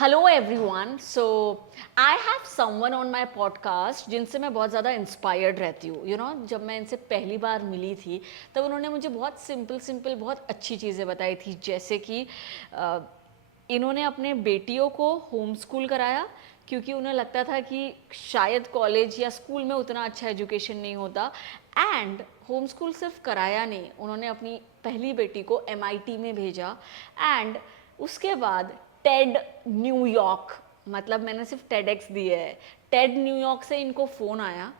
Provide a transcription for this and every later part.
Hello everyone. So I have someone on my podcast जिनसे मैं बहुत ज़्यादा इंस्पायर्ड रहती हूँ। जब मैं इनसे पहली बार मिली थी तब उन्होंने मुझे बहुत सिंपल बहुत अच्छी चीज़ें बताई थी, जैसे कि इन्होंने अपने बेटियों को होम स्कूल कराया क्योंकि उन्हें लगता था कि शायद कॉलेज या स्कूल में उतना अच्छा एजुकेशन नहीं होता। एंड होम स्कूल सिर्फ कराया नहीं, उन्होंने अपनी पहली बेटी को MIT में भेजा। एंड उसके बाद टेड न्यूयॉर्क, मतलब मैंने सिर्फ टेडएक्स दिए है, टेड न्यूयॉर्क से इनको फ़ोन आया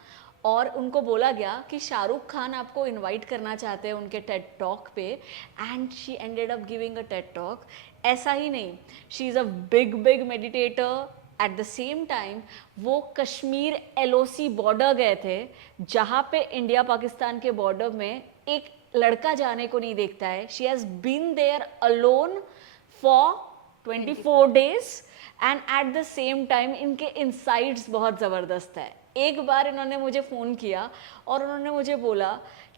और उनको बोला गया कि शाहरुख खान आपको इनवाइट करना चाहते हैं उनके टेड टॉक पे। And she ended up giving a TED talk. ऐसा ही नहीं, she is a big meditator. Eight the same time वो कश्मीर LOC बॉर्डर गए थे, जहाँ पे इंडिया पाकिस्तान के बॉर्डर में एक लड़का जाने को नहीं देखता है। She has been there alone for 24 days. And at the same time इनके इनसाइट्स बहुत ज़बरदस्त है। एक बार इन्होंने मुझे फ़ोन किया और उन्होंने मुझे बोला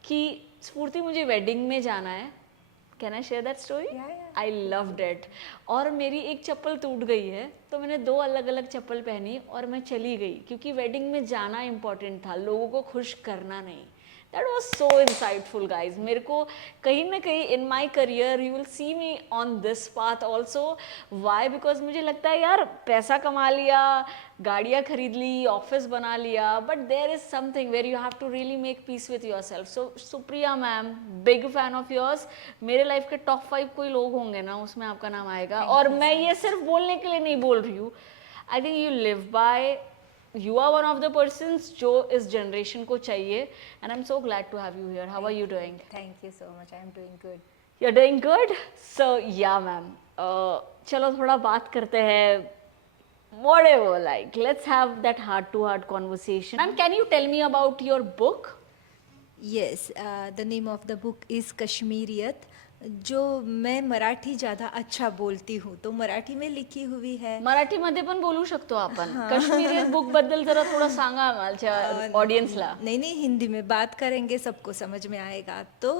कि स्फूर्ति मुझे वेडिंग में जाना है, can I share that story? I loved it. और मेरी एक चप्पल टूट गई है तो मैंने 2 अलग अलग चप्पल पहनी और मैं चली गई, क्योंकि वेडिंग में जाना इंपॉर्टेंट था, लोगों को खुश करना नहीं। That was so insightful guys. मेरे को कहीं ना कहीं in my career you will see me on this path also. Why? Because मुझे लगता है यार, पैसा कमा लिया, गाड़ियाँ खरीद ली, ऑफिस बना लिया, but there is something where you have to really make peace with yourself. So Supriya ma'am, big fan of yours. मेरे लाइफ के टॉप 5 कोई लोग होंगे ना, उसमें आपका नाम आएगा। और मैं ये सिर्फ बोलने के लिए नहीं बोल रही हूँ, आई think you live by, you are one of the persons जो इस generation को चाहिए। and I'm so glad to have you here. How are you doing? Thank you so much. I'm doing good. You're doing good? So yeah ma'am, चलो थोड़ा बात करते हैं, whatever, like let's have that heart to heart conversation. Ma'am, can you tell me about your book? Yes, the name of the book is कश्मीरियत। जो मैं मराठी ज़्यादा अच्छा बोलती हूँ तो मराठी में लिखी हुई है। मराठीमध्ये पण बोलू शकतो आपण। कश्मीरी बुक बद्दल जरा थोडं सांगा आमच्या ऑडियन्सला. नहीं नहीं, हिंदी में बात करेंगे, सबको समझ में आएगा। तो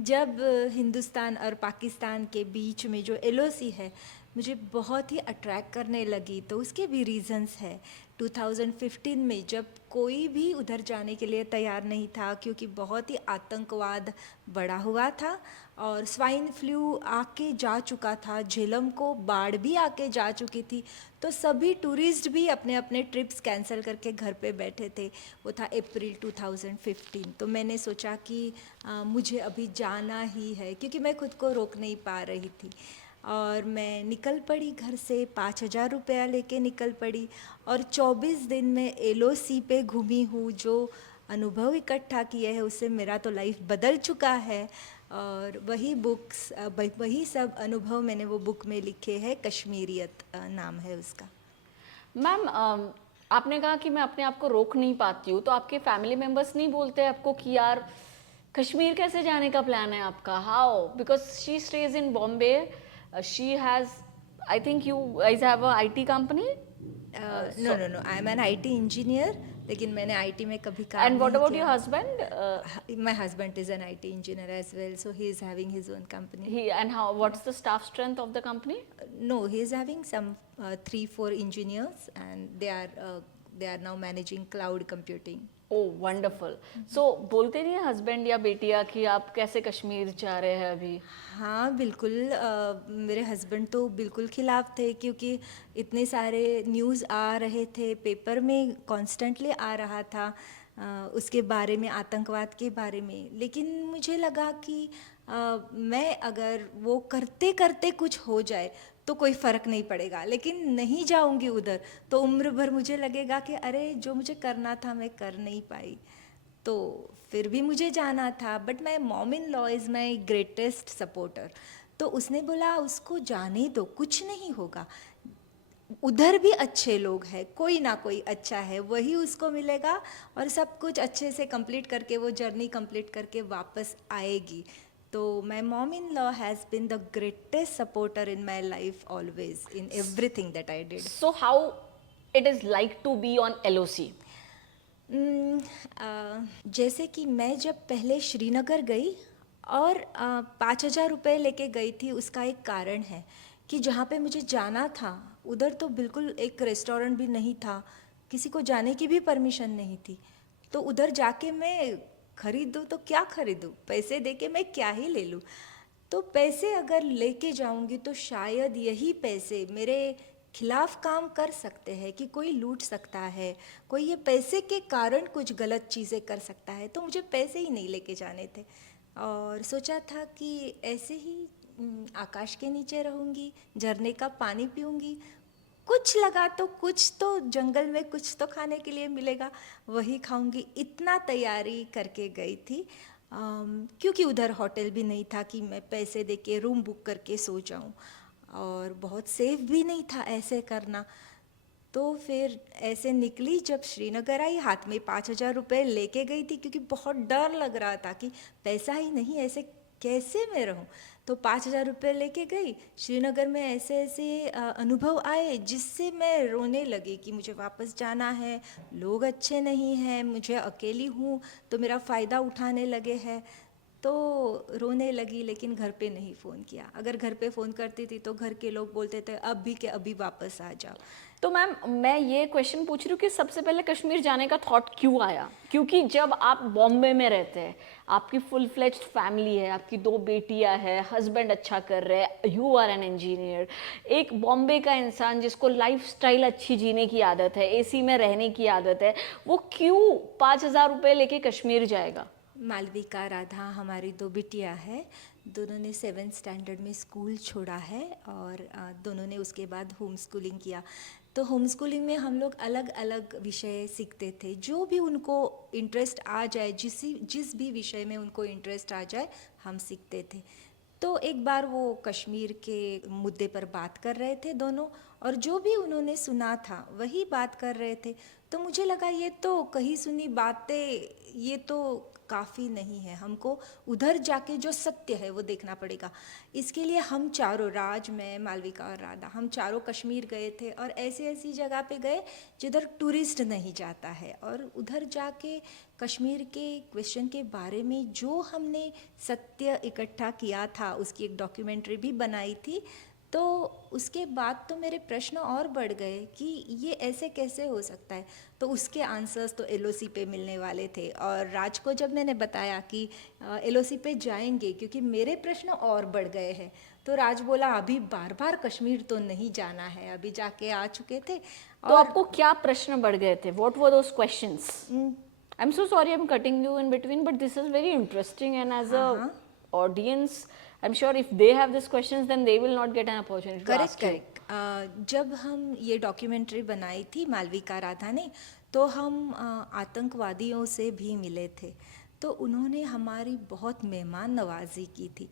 जब हिंदुस्तान और पाकिस्तान के बीच में जो LOC है मुझे बहुत ही अट्रैक्ट करने लगी, तो उसके भी रीज़न्स है। 2015 में जब कोई भी उधर जाने के लिए तैयार नहीं था, क्योंकि बहुत ही आतंकवाद बढ़ा हुआ था और स्वाइन फ्लू आके जा चुका था, झेलम को बाढ़ भी आके जा चुकी थी, तो सभी टूरिस्ट भी अपने अपने ट्रिप्स कैंसिल करके घर पे बैठे थे। वो था अप्रैल 2015। तो मैंने सोचा कि मुझे अभी जाना ही है, क्योंकि मैं खुद को रोक नहीं पा रही थी। और मैं निकल पड़ी घर से, 5,000 रुपया लेके निकल पड़ी और 24 दिन में LOC पे घूमी हूँ। जो अनुभव इकट्ठा किए हैं उससे मेरा तो लाइफ बदल चुका है। और वही सब अनुभव मैंने वो बुक में लिखे हैं। कश्मीरियत नाम है उसका। मैम, आपने कहा कि मैं अपने आप को रोक नहीं पाती हूँ, तो आपके फैमिली मेम्बर्स नहीं बोलते आपको कि यार कश्मीर कैसे जाने का प्लान है आपका? How? Because she stays in Bombay, she has, I think you guys have a IT company. No no no, I am an IT engineer, लेकिन मैंने IT में कभी काम एंड व्हाट नहीं अबाउट योर किया। Husband? My husband is an IT engineer as well, so he is having his own company. He, and how, what's the staff strength of the company? No, he is having some 3-4 engineers, and they are now managing cloud computing. Oh wonderful. सो बोलते नहीं है husband या बेटिया कि आप कैसे कश्मीर जा रहे हैं अभी? हाँ बिल्कुल, मेरे हस्बैंड तो बिल्कुल खिलाफ थे, क्योंकि इतने सारे न्यूज़ आ रहे थे, पेपर में कॉन्स्टेंटली आ रहा था उसके बारे में, आतंकवाद के बारे में। लेकिन मुझे लगा कि मैं अगर वो करते करते कुछ हो जाए तो कोई फ़र्क नहीं पड़ेगा, लेकिन नहीं जाऊंगी उधर तो उम्र भर मुझे लगेगा कि अरे जो मुझे करना था मैं कर नहीं पाई। तो फिर भी मुझे जाना था, but my mom in law is my greatest supporter. तो उसने बोला उसको जाने दो, कुछ नहीं होगा, उधर भी अच्छे लोग हैं, कोई ना कोई अच्छा है, वही उसको मिलेगा और सब कुछ अच्छे से कंप्लीट करके वो जर्नी कंप्लीट करके वापस आएगी। तो my mom in law has been the greatest supporter in my life always, in everything that I did. So how it is like to be on LOC? जैसे कि मैं जब पहले श्रीनगर गई और 5,000 रुपये लेके गई थी, उसका एक कारण है कि जहाँ पे मुझे जाना था उधर तो बिल्कुल एक रेस्टोरेंट भी नहीं था, किसी को जाने की भी परमिशन नहीं थी। तो उधर जाके मैं खरीदूँ तो क्या खरीदूँ, पैसे दे के मैं क्या ही ले लूँ। तो पैसे अगर लेके जाऊंगी तो शायद यही पैसे मेरे खिलाफ काम कर सकते हैं, कि कोई लूट सकता है, कोई ये पैसे के कारण कुछ गलत चीज़ें कर सकता है। तो मुझे पैसे ही नहीं लेके जाने थे और सोचा था कि ऐसे ही आकाश के नीचे रहूंगी, झरने का पानी पीऊंगी, कुछ लगा तो कुछ तो जंगल में कुछ तो खाने के लिए मिलेगा, वही खाऊंगी, इतना तैयारी करके गई थी। क्योंकि उधर होटल भी नहीं था कि मैं पैसे दे के रूम बुक करके सो जाऊं, और बहुत सेफ भी नहीं था ऐसे करना। तो फिर ऐसे निकली, जब श्रीनगर आई हाथ में 5,000 रुपये लेके गई थी, क्योंकि बहुत डर लग रहा था कि पैसा ही नहीं, ऐसे कैसे मैं रहूं। तो 5,000 रुपये लेके गई श्रीनगर में। ऐसे ऐसे अनुभव आए जिससे मैं रोने लगी कि मुझे वापस जाना है, लोग अच्छे नहीं हैं, मुझे अकेली हूँ तो मेरा फ़ायदा उठाने लगे हैं। तो रोने लगी, लेकिन घर पे नहीं फ़ोन किया। अगर घर पे फ़ोन करती थी तो घर के लोग बोलते थे अभी के अभी वापस आ जाओ। तो मैम मैं ये क्वेश्चन पूछ रही हूँ कि सबसे पहले कश्मीर जाने का थॉट क्यों आया? क्योंकि जब आप बॉम्बे में रहते हैं, आपकी फुल फ्लेज्ड फैमिली है, आपकी 2 बेटियां हैं, हस्बैंड अच्छा कर रहे हैं, यू आर एन इंजीनियर, एक बॉम्बे का इंसान जिसको लाइफस्टाइल अच्छी जीने की आदत है, एसी में रहने की आदत है, वो क्यों 5,000 रुपये लेके कश्मीर जाएगा? मालविका, राधा हमारी 2 बिटियाँ हैं। दोनों ने 7th स्टैंडर्ड में स्कूल छोड़ा है और दोनों ने उसके बाद होम स्कूलिंग किया। तो होम स्कूलिंग में हम लोग अलग अलग विषय सीखते थे, जो भी उनको इंटरेस्ट आ जाए, जिस भी विषय में उनको इंटरेस्ट आ जाए हम सीखते थे। तो एक बार वो कश्मीर के मुद्दे पर बात कर रहे थे दोनों, और जो भी उन्होंने सुना था वही बात कर रहे थे। तो मुझे लगा ये तो कहीं सुनी बातें, ये तो काफ़ी नहीं है, हमको उधर जाके जो सत्य है वो देखना पड़ेगा। इसके लिए हम चारों, राज, मैं, मालविका और राधा, हम चारों कश्मीर गए थे और ऐसी ऐसी जगह पे गए जिधर टूरिस्ट नहीं जाता है, और उधर जाके कश्मीर के क्वेश्चन के बारे में जो हमने सत्य इकट्ठा किया था उसकी एक डॉक्यूमेंट्री भी बनाई थी। तो उसके बाद तो मेरे प्रश्न और बढ़ गए कि ये ऐसे कैसे हो सकता है। तो उसके आंसर्स तो एलओसी पे मिलने वाले थे, और राज को जब मैंने बताया कि एलओसी पे जाएंगे, क्योंकि मेरे प्रश्न और बढ़ गए हैं, तो राज बोला अभी बार बार कश्मीर तो नहीं जाना है, अभी जाके आ चुके थे। तो और आपको क्या प्रश्न बढ़ गए थे? What were those questions? I am so sorry, I am cutting you in between, but this is very interesting and as हाँ अ हाँ, audience, I'm sure if they have these questions then they will not get an opportunity to correct ask you. Correct. जब हम ये documentary बनाई थी मालविका, राधा ने, तो हम आतंकवादियों से भी मिले थे। तो उन्होंने हमारी बहुत मेहमान नवाजी की थी।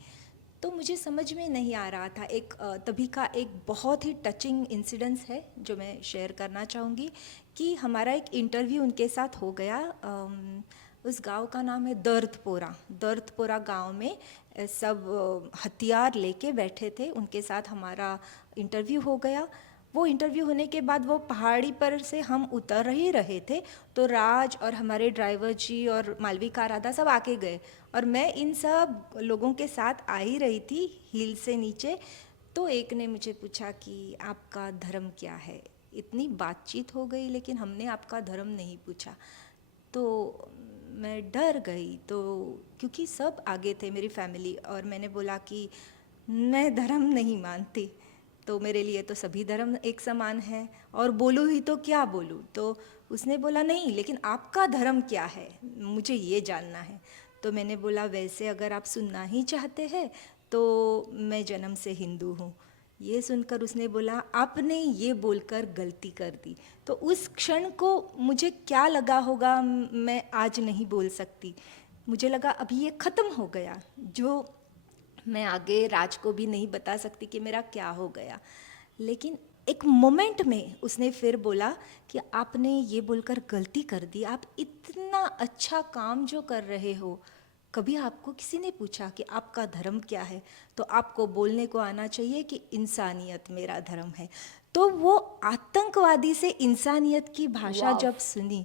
तो मुझे समझ में नहीं आ रहा था, एक तभी का एक बहुत ही टचिंग इंसिडेंस है जो मैं शेयर करना चाहूँगी, कि हमारा एक इंटरव्यू उनके साथ हो गया। उस गांव का नाम है दर्दपोरा। दर्दपोरा गांव में सब हथियार लेके बैठे थे, उनके साथ हमारा इंटरव्यू हो गया। वो इंटरव्यू होने के बाद वो पहाड़ी पर से हम उतर ही रहे थे, तो राज और हमारे ड्राइवर जी और मालविका, राधा सब आके गए, और मैं इन सब लोगों के साथ आ ही रही थी हिल से नीचे। तो एक ने मुझे पूछा कि आपका धर्म क्या है। इतनी बातचीत हो गई लेकिन हमने आपका धर्म नहीं पूछा। तो मैं डर गई, तो क्योंकि सब आगे थे मेरी फैमिली, और मैंने बोला कि मैं धर्म नहीं मानती, तो मेरे लिए तो सभी धर्म एक समान है, और बोलूँ ही तो क्या बोलूँ। तो उसने बोला नहीं, लेकिन आपका धर्म क्या है, मुझे ये जानना है। तो मैंने बोला वैसे अगर आप सुनना ही चाहते हैं तो मैं जन्म से हिंदू हूँ। ये सुनकर उसने बोला आपने ये बोलकर गलती कर दी। तो उस क्षण को मुझे क्या लगा होगा मैं आज नहीं बोल सकती। मुझे लगा अभी ये ख़त्म हो गया, जो मैं आगे राज को भी नहीं बता सकती कि मेरा क्या हो गया। लेकिन एक मोमेंट में उसने फिर बोला कि आपने ये बोलकर गलती कर दी, आप इतना अच्छा काम जो कर रहे हो, कभी आपको किसी ने पूछा कि आपका धर्म क्या है, तो आपको बोलने को आना चाहिए कि इंसानियत मेरा धर्म है। तो वो आतंकवादी से इंसानियत की भाषा Wow. जब सुनी,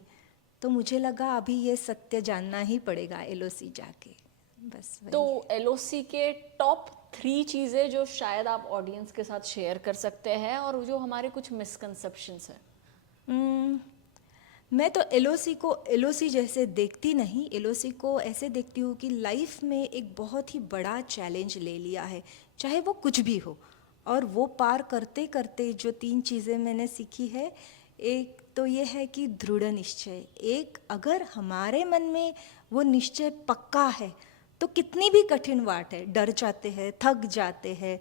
तो मुझे लगा अभी ये सत्य जानना ही पड़ेगा एलओसी जाके। बस तो वही। एलओसी के टॉप 3 चीज़ें जो शायद आप ऑडियंस के साथ शेयर कर सकते हैं और जो हमारे कुछ मिसकंसेप्शंस हैं? हम्म, मैं तो एलओसी को एलओसी जैसे देखती नहीं, एलओसी को ऐसे देखती हूँ कि लाइफ में एक बहुत ही बड़ा चैलेंज ले लिया है, चाहे वो कुछ भी हो, और वो पार करते करते जो 3 चीज़ें मैंने सीखी है, एक तो ये है कि दृढ़ निश्चय। एक, अगर हमारे मन में वो निश्चय पक्का है तो कितनी भी कठिन वाट है, डर जाते हैं, थक जाते हैं,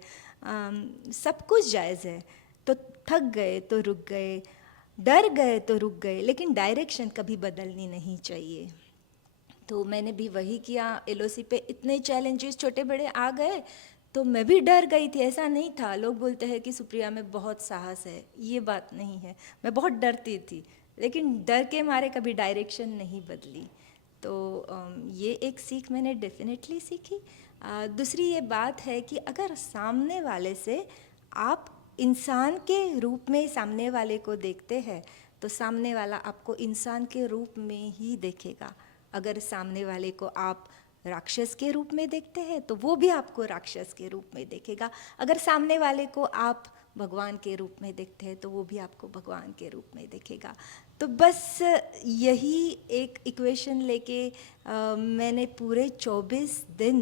सब कुछ जायज़ है। तो थक गए तो रुक गए, डर गए तो रुक गए, लेकिन डायरेक्शन कभी बदलनी नहीं चाहिए। तो मैंने भी वही किया। एलओसी पे इतने चैलेंजेस छोटे बड़े आ गए तो मैं भी डर गई थी। ऐसा नहीं था, लोग बोलते हैं कि सुप्रिया में बहुत साहस है, ये बात नहीं है। मैं बहुत डरती थी, लेकिन डर के मारे कभी डायरेक्शन नहीं बदली। तो ये एक सीख मैंने डेफिनेटली सीखी। दूसरी ये बात है कि अगर सामने वाले से आप इंसान के रूप में सामने वाले को देखते हैं तो सामने वाला आपको इंसान के रूप में ही देखेगा। अगर सामने वाले को आप राक्षस के रूप में देखते हैं तो वो भी आपको राक्षस के रूप में देखेगा। अगर सामने वाले को आप भगवान के रूप में देखते हैं तो वो भी आपको भगवान के रूप में देखेगा। तो बस यही एक इक्वेशन लेके मैंने पूरे 24 दिन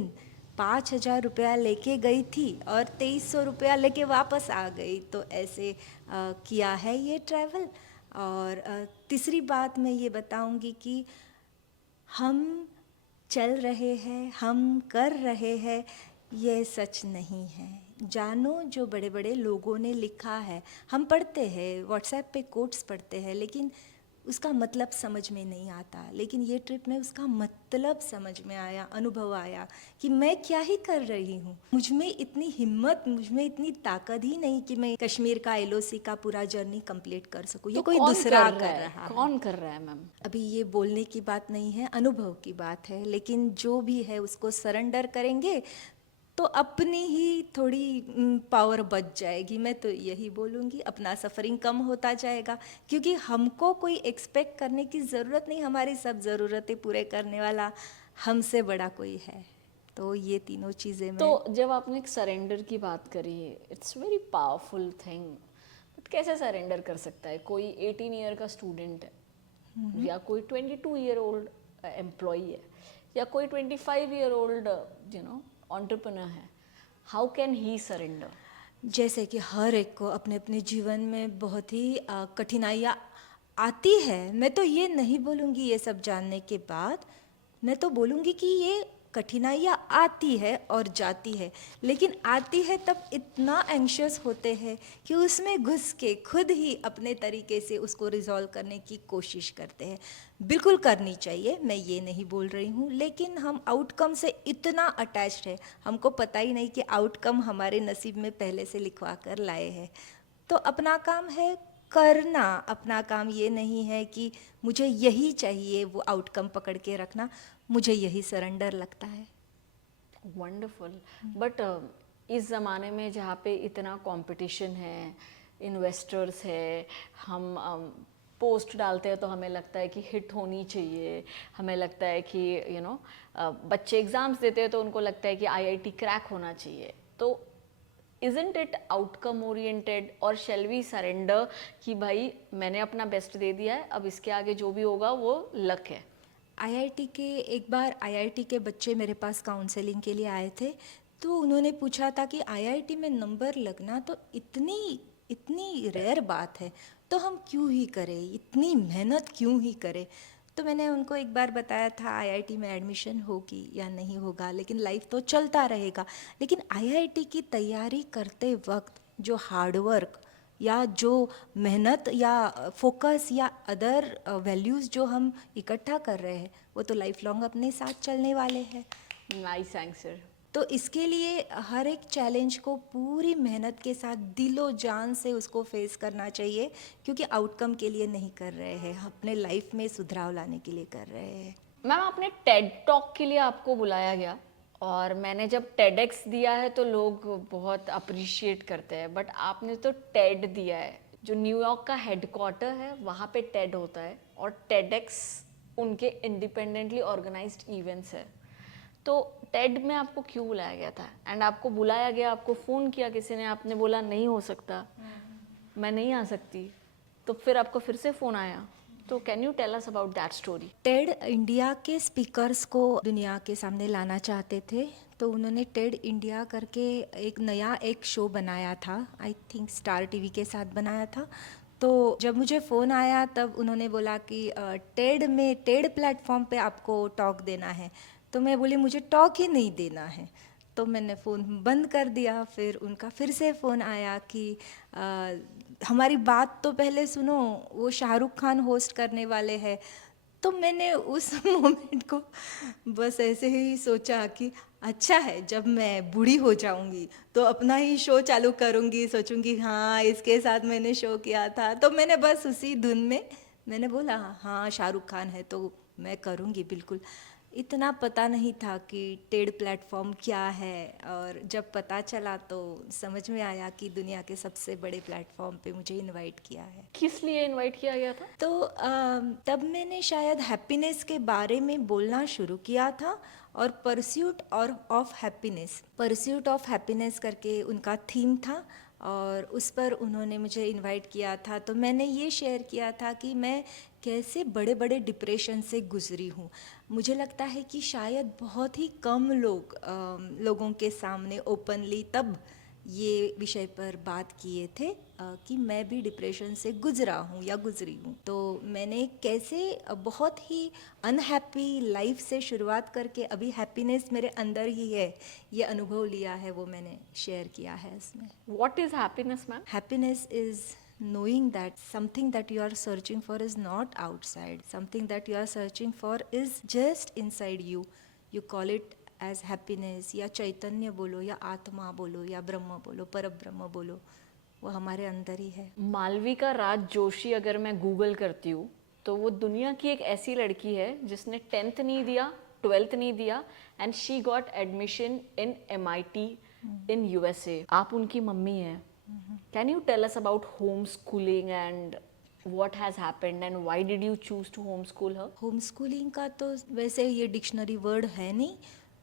5,000 रुपया लेके गई थी और 2,300 रुपया लेके वापस आ गई। तो ऐसे किया है ये ट्रैवल। और तीसरी बात मैं ये बताऊंगी कि हम चल रहे हैं, हम कर रहे हैं, ये सच नहीं है। जानो जो बड़े बड़े लोगों ने लिखा है, हम पढ़ते हैं, व्हाट्सएप पे कोट्स पढ़ते हैं, लेकिन उसका मतलब समझ में नहीं आता। लेकिन ये ट्रिप में उसका मतलब समझ में आया, अनुभव आया कि मैं क्या ही कर रही हूँ। मुझ में इतनी हिम्मत, मुझ में इतनी ताकत ही नहीं कि मैं कश्मीर का एलओसी का पूरा जर्नी कंप्लीट कर सकूँ। ये तो कोई कौन दूसरा कर कर रहा है? रहा है। कौन कर रहा है मैम? अभी ये बोलने की बात नहीं है, अनुभव की बात है। लेकिन जो भी है उसको सरेंडर करेंगे तो अपनी ही थोड़ी पावर बच जाएगी। मैं तो यही बोलूँगी, अपना सफरिंग कम होता जाएगा, क्योंकि हमको कोई एक्सपेक्ट करने की ज़रूरत नहीं। हमारी सब ज़रूरतें पूरे करने वाला हमसे बड़ा कोई है। तो ये तीनों चीज़ें तो मैं जब आपने एक सरेंडर की बात करी, it's very powerful thing. But कैसे सरेंडर कर सकता है कोई 18 ईयर का स्टूडेंट है, या कोई 22 ईयर ओल्ड एम्प्लॉई है, या कोई 25 ईयर ओल्ड एंटरप्रेन्योर है? How can he surrender? जैसे कि हर एक को अपने अपने जीवन में बहुत ही कठिनाइयाँ आती है। मैं तो ये नहीं बोलूँगी ये सब जानने के बाद, मैं तो बोलूँगी कि ये कठिनाइयाँ आती है और जाती है, लेकिन आती है तब इतना एंग्शियस होते हैं कि उसमें घुस के खुद ही अपने तरीके से उसको रिजॉल्व करने की कोशिश करते हैं। बिल्कुल करनी चाहिए, मैं ये नहीं बोल रही हूँ, लेकिन हम आउटकम से इतना अटैच्ड है, हमको पता ही नहीं कि आउटकम हमारे नसीब में पहले से लिखवा कर लाए हैं। तो अपना काम है करना। अपना काम ये नहीं है कि मुझे यही चाहिए, वो आउटकम पकड़ के रखना। मुझे यही सरेंडर लगता है। वंडरफुल। बट इस ज़माने में जहाँ पे इतना कंपटीशन है, इन्वेस्टर्स है, हम पोस्ट डालते हैं तो हमें लगता है कि हिट होनी चाहिए, हमें लगता है कि बच्चे एग्ज़ाम्स देते हैं तो उनको लगता है कि आईआईटी क्रैक होना चाहिए। तो इज़न्ट इट आउटकम ओरिएंटेड, और शेल वी सरेंडर कि भाई मैंने अपना बेस्ट दे दिया है, अब इसके आगे जो भी होगा वो लक है? आईआईटी के एक बार आईआईटी के बच्चे मेरे पास काउंसलिंग के लिए आए थे। तो उन्होंने पूछा था कि आईआईटी में नंबर लगना तो इतनी इतनी रेयर बात है, तो हम क्यों ही करें, इतनी मेहनत क्यों ही करें। तो मैंने उनको एक बार बताया था आईआईटी में एडमिशन होगी या नहीं होगा, लेकिन लाइफ तो चलता रहेगा। लेकिन आईआईटी की तैयारी करते वक्त जो हार्डवर्क या जो मेहनत या फोकस या अदर वैल्यूज़ जो हम इकट्ठा कर रहे हैं, वो तो लाइफ लॉन्ग अपने साथ चलने वाले हैं। Nice answer. तो इसके लिए हर एक चैलेंज को पूरी मेहनत के साथ दिलो जान से उसको फेस करना चाहिए, क्योंकि आउटकम के लिए नहीं कर रहे हैं, अपने लाइफ में सुधार लाने के लिए कर रहे हैं। मैम, आपने टेड टॉक के लिए आपको बुलाया गया, और मैंने जब टेडेक्स दिया है तो लोग बहुत अप्रिशिएट करते हैं, बट आपने तो टेड दिया है, जो न्यूयॉर्क का हेडक्वार्टर है वहाँ पे टेड होता है, और टेडेक्स उनके इंडिपेंडेंटली ऑर्गेनाइज्ड इवेंट्स है। तो टेड में आपको क्यों बुलाया गया था? एंड आपको बुलाया गया, आपको फ़ोन किया किसी ने, आपने बोला नहीं हो सकता, मैं नहीं आ सकती, तो फिर आपको फिर से फ़ोन आया। तो can you tell us about that story? TED India के स्पीकर्स को दुनिया के सामने लाना चाहते थे, तो उन्होंने टेड इंडिया करके एक शो बनाया था, आई थिंक स्टार टीवी के साथ बनाया था। तो जब मुझे फ़ोन आया तब उन्होंने बोला कि टेड प्लेटफॉर्म पे आपको टॉक देना है। तो मैं बोली मुझे टॉक ही नहीं देना है, तो मैंने फ़ोन बंद कर दिया। फिर उनका फिर से फ़ोन आया कि हमारी बात तो पहले सुनो, वो शाहरुख खान होस्ट करने वाले हैं। तो मैंने उस मोमेंट को बस ऐसे ही सोचा कि अच्छा है, जब मैं बूढ़ी हो जाऊंगी तो अपना ही शो चालू करूंगी, सोचूंगी हाँ इसके साथ मैंने शो किया था। तो मैंने बस उसी धुन में मैंने बोला हाँ शाहरुख खान है तो मैं करूंगी बिल्कुल। इतना पता नहीं था कि टेड प्लेटफॉर्म क्या है, और जब पता चला तो समझ में आया कि दुनिया के सबसे बड़े प्लेटफॉर्म पे मुझे इनवाइट किया है। किस लिए इनवाइट किया गया था? तो तब मैंने शायद हैप्पीनेस के बारे में बोलना शुरू किया था, और परस्यूट ऑफ हैप्पीनेस करके उनका थीम था, और उस पर उन्होंने मुझे इनवाइट किया था। तो मैंने ये शेयर किया था कि मैं कैसे बड़े बड़े डिप्रेशन से गुजरी हूँ। मुझे लगता है कि शायद बहुत ही कम लोगों के सामने ओपनली तब ये विषय पर बात किए थे कि मैं भी डिप्रेशन से गुजरा हूँ या गुजरी हूँ। तो मैंने कैसे बहुत ही अनहैप्पी लाइफ से शुरुआत करके अभी हैप्पीनेस मेरे अंदर ही है, ये अनुभव लिया है, वो मैंने शेयर किया है इसमें। What is happiness, ma'am? Happiness is knowing that something that you are searching for is not outside, something that you are searching for is just inside you. You call it as happiness, या चैतन्य बोलो, या आत्मा बोलो, या ब्रह्म बोलो, पर ब्रह्म बोलो, वो हमारे अंदर ही है। मालविका राज जोशी अगर मैं गूगल करती हूँ तो वो दुनिया की एक ऐसी लड़की है जिसने 10th नहीं दिया, 12th नहीं दिया, and she got admission in MIT in USA। आप उनकी मम्मी हैं। Can you tell us about home schooling and what has happened and why did you choose to homeschool her? Home schooling का तो वैसे ये dictionary word है नहीं,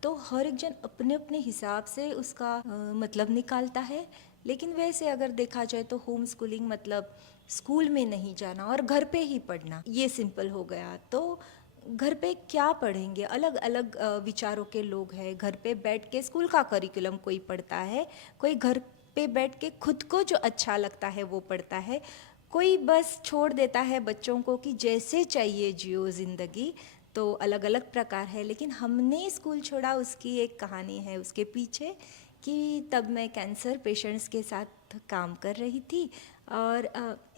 तो हर एक जन अपने अपने हिसाब से उसका मतलब निकालता है। लेकिन वैसे अगर देखा जाए तो होम स्कूलिंग मतलब स्कूल में नहीं जाना और घर पे ही पढ़ना, ये सिंपल हो गया। तो घर पे क्या पढ़ेंगे, अलग अलग विचारों के लोग हैं। घर पे बैठ के स्कूल का करिकुलम कोई पढ़ता है, कोई घर पे बैठ के खुद को जो अच्छा लगता है वो पढ़ता है, कोई बस छोड़ देता है बच्चों को कि जैसे चाहिए जियो ज़िंदगी। तो अलग अलग प्रकार है। लेकिन हमने स्कूल छोड़ा, उसकी एक कहानी है उसके पीछे, कि तब मैं कैंसर पेशेंट्स के साथ काम कर रही थी। और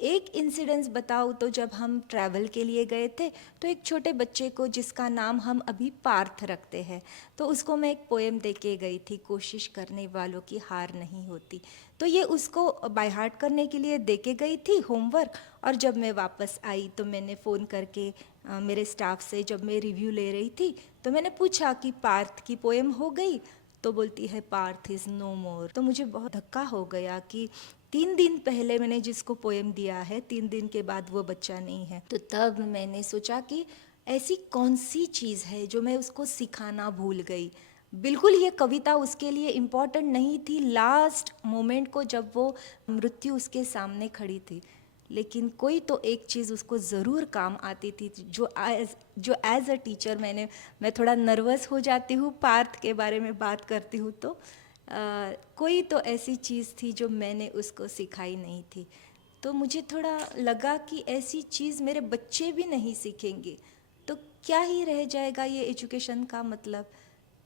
एक इंसिडेंस बताऊँ तो जब हम ट्रैवल के लिए गए थे तो एक छोटे बच्चे को, जिसका नाम हम अभी पार्थ रखते हैं, तो उसको मैं एक पोएम दे के गई थी, कोशिश करने वालों की हार नहीं होती। तो ये उसको बाय हार्ट करने के लिए दे के गई थी होमवर्क। और जब मैं वापस आई तो मैंने फ़ोन करके मेरे स्टाफ से जब मैं रिव्यू ले रही थी तो मैंने पूछा कि पार्थ की पोएम हो गई? तो बोलती है पार्थ इज़ नो मोर। तो मुझे बहुत धक्का हो गया कि 3 दिन पहले मैंने जिसको पोएम दिया है, 3 दिन के बाद वो बच्चा नहीं है। तो तब मैंने सोचा कि ऐसी कौन सी चीज़ है जो मैं उसको सिखाना भूल गई। बिल्कुल ये कविता उसके लिए इम्पॉर्टेंट नहीं थी लास्ट मोमेंट को, जब वो मृत्यु उसके सामने खड़ी थी। लेकिन कोई तो एक चीज़ उसको ज़रूर काम आती थी, जो एज अ टीचर मैं थोड़ा नर्वस हो जाती हूँ पार्थ के बारे में बात करती हूँ। तो कोई तो ऐसी चीज़ थी जो मैंने उसको सिखाई नहीं थी। तो मुझे थोड़ा लगा कि ऐसी चीज़ मेरे बच्चे भी नहीं सीखेंगे तो क्या ही रह जाएगा ये एजुकेशन का मतलब।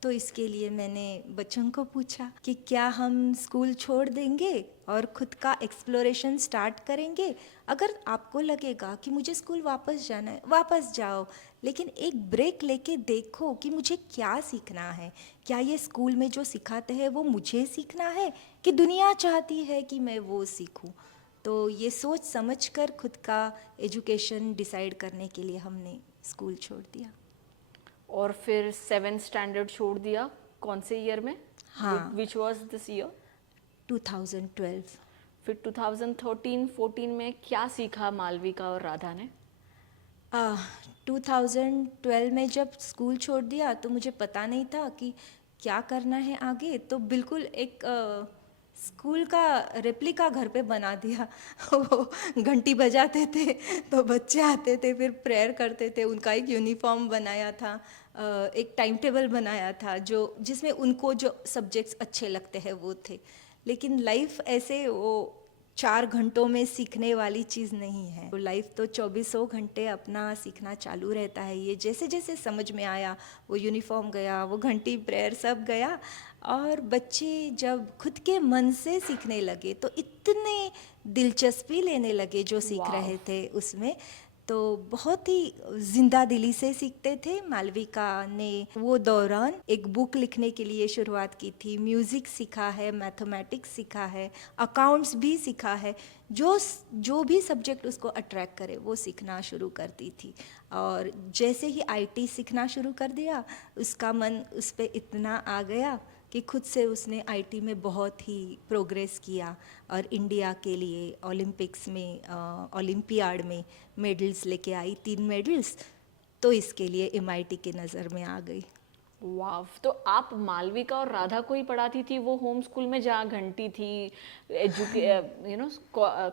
तो इसके लिए मैंने बच्चों को पूछा कि क्या हम स्कूल छोड़ देंगे और ख़ुद का एक्सप्लोरेशन स्टार्ट करेंगे। अगर आपको लगेगा कि मुझे स्कूल वापस जाना है, वापस जाओ, लेकिन एक ब्रेक लेके देखो कि मुझे क्या सीखना है। क्या ये स्कूल में जो सिखाते हैं वो मुझे सीखना है, कि दुनिया चाहती है कि मैं वो सीखूं। तो ये सोच समझ कर खुद का एजुकेशन डिसाइड करने के लिए हमने स्कूल छोड़ दिया। और फिर 7th स्टैंडर्ड छोड़ दिया, कौन से ईयर में? हाँ, विच वॉज दिस ईयर? 2012। फिर 2013-14 में क्या सीखा मालविका और राधा ने? 2012 में जब स्कूल छोड़ दिया तो मुझे पता नहीं था कि क्या करना है आगे, तो बिल्कुल एक स्कूल का रेप्लिका घर पे बना दिया। वो घंटी बजाते थे तो बच्चे आते थे, फिर प्रेयर करते थे, उनका एक यूनिफॉर्म बनाया था, एक टाइम टेबल बनाया था जो जिसमें उनको जो सब्जेक्ट्स अच्छे लगते हैं वो थे। लेकिन लाइफ ऐसे वो 4 घंटों में सीखने वाली चीज़ नहीं है। लाइफ तो चौबीसों घंटे अपना सीखना चालू रहता है। ये जैसे जैसे समझ में आया, वो यूनिफॉर्म गया, वो घंटी प्रेयर सब गया, और बच्चे जब खुद के मन से सीखने लगे तो इतने दिलचस्पी लेने लगे जो सीख वाह। रहे थे उसमें। तो बहुत ही जिंदा दिली से सीखते थे। मालविका ने वो दौरान एक बुक लिखने के लिए शुरुआत की थी, म्यूज़िक सीखा है, मैथमेटिक्स सीखा है, अकाउंट्स भी सीखा है। जो भी सब्जेक्ट उसको अट्रैक्ट करे वो सीखना शुरू करती थी। और जैसे ही आईटी सीखना शुरू कर दिया, उसका मन उस पर इतना आ गया कि खुद से उसने आईटी में बहुत ही प्रोग्रेस किया, और इंडिया के लिए ओलंपिक्स में ओलंपियाड में मेडल्स लेके आई, 3 मेडल्स। तो इसके लिए एमआईटी के नज़र में आ गई। वाह, तो आप मालविका और राधा को ही पढ़ाती थी वो होम स्कूल में जहाँ घंटी थी, एजुके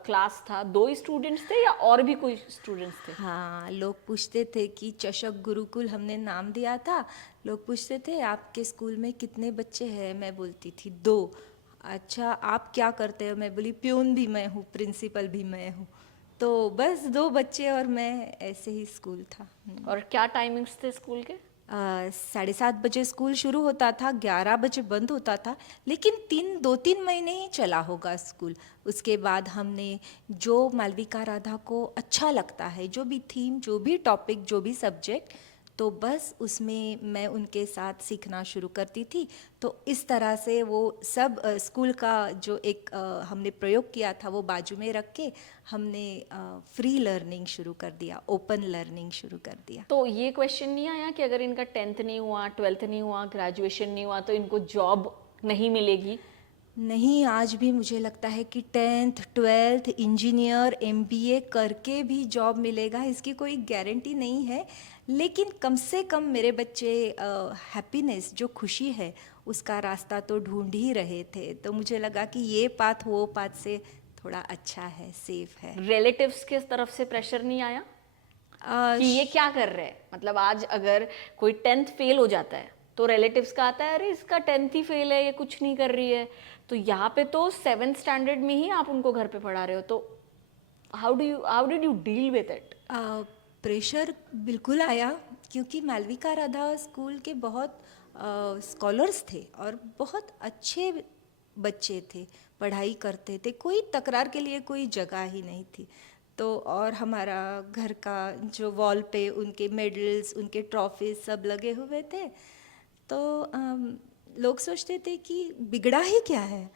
क्लास था, 2 ही स्टूडेंट्स थे या और भी कोई स्टूडेंट्स थे? हाँ, लोग पूछते थे कि चषक गुरुकुल हमने नाम दिया था। लोग पूछते थे आपके स्कूल में कितने बच्चे हैं, मैं बोलती थी 2। अच्छा, आप क्या करते हो, मैं बोली प्यून भी मैं हूँ, प्रिंसिपल भी मैं हूँ। तो बस 2 बच्चे और मैं, ऐसे ही स्कूल था। और क्या टाइमिंग्स थे स्कूल के? 7:30 बजे स्कूल शुरू होता था, 11 बजे बंद होता था। लेकिन 2-3 महीने ही चला होगा स्कूल। उसके बाद हमने जो मालविका राधा को अच्छा लगता है, जो भी थीम, जो भी टॉपिक, जो भी सब्जेक्ट, तो बस उसमें मैं उनके साथ सीखना शुरू करती थी। तो इस तरह से वो सब स्कूल का जो एक हमने प्रयोग किया था वो बाजू में रख के हमने फ्री लर्निंग शुरू कर दिया, ओपन लर्निंग शुरू कर दिया। तो ये क्वेश्चन नहीं आया कि अगर इनका 10th नहीं हुआ, 12th नहीं हुआ, ग्रेजुएशन नहीं हुआ तो इनको जॉब नहीं मिलेगी? नहीं, आज भी मुझे लगता है कि 10th 12th इंजीनियर एमबीए करके भी जॉब मिलेगा, इसकी कोई गारंटी नहीं है। लेकिन कम से कम मेरे बच्चे हैप्पीनेस, जो खुशी है, उसका रास्ता तो ढूंढ ही रहे थे। तो मुझे लगा कि ये पाथ वो पाथ से थोड़ा अच्छा है, सेफ है। रिलेटिव्स के तरफ से प्रेशर नहीं आया अ, कि ये क्या कर रहे हैं? मतलब आज अगर कोई 10th फेल हो जाता है तो रिलेटिव्स का आता है, अरे इसका 10th ही फेल है, ये कुछ नहीं कर रही है। तो यहाँ पे तो 7th स्टैंडर्ड में ही आप उनको घर पे पढ़ा रहे हो, तो how did you deal with it? Pressure बिल्कुल आया, क्योंकि मालविका राधा स्कूल के बहुत स्कॉलर्स थे और बहुत अच्छे बच्चे थे, पढ़ाई करते थे, कोई तकरार के लिए कोई जगह ही नहीं थी। तो और हमारा घर का जो वॉल पे उनके मेडल्स, उनके ट्रॉफीज सब लगे हुए थे। तो लोग सोचते थे कि बिगड़ा ही क्या है,